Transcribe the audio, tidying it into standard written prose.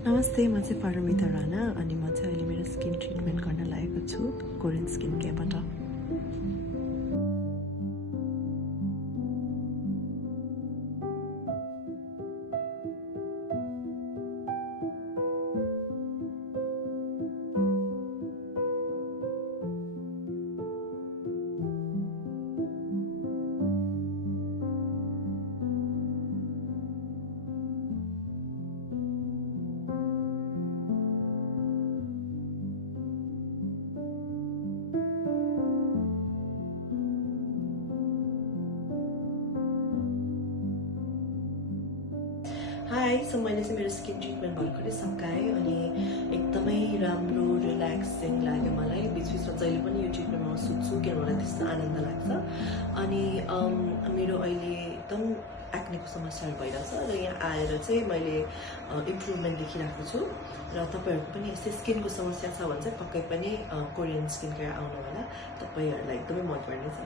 नमस्ते, म चाहिँ पारमिता राणा अनि म चाहिँ अहिले मेरो स्किन ट्रिटमेन्ट गर्न लागेको छु कोरियन स्किन केयरबाट। हाई, सो मैले चाहिँ मेरो स्किन ट्रिटमेन्ट भर्खरै सकाएँ अनि एकदमै राम्रो रिल्याक्सिङ लाग्यो मलाई। बिचबिचमा जहिले पनि यो ट्रिटमेन्टमा सुत्छु किनभने मलाई त्यस्तो आनन्द लाग्छ। अनि मेरो अहिले एकदम एक्नेको समस्याहरू भइरहेछ र यहाँ आएर चाहिँ मैले इम्प्रुभमेन्ट देखिरहेको छु र तपाईँहरूको पनि यस्तै स्किनको समस्या छ भने चाहिँ पक्कै पनि कोरियन स्किन केयर आउनु होला, तपाईँहरूलाई एकदमै मन पर्नेछ।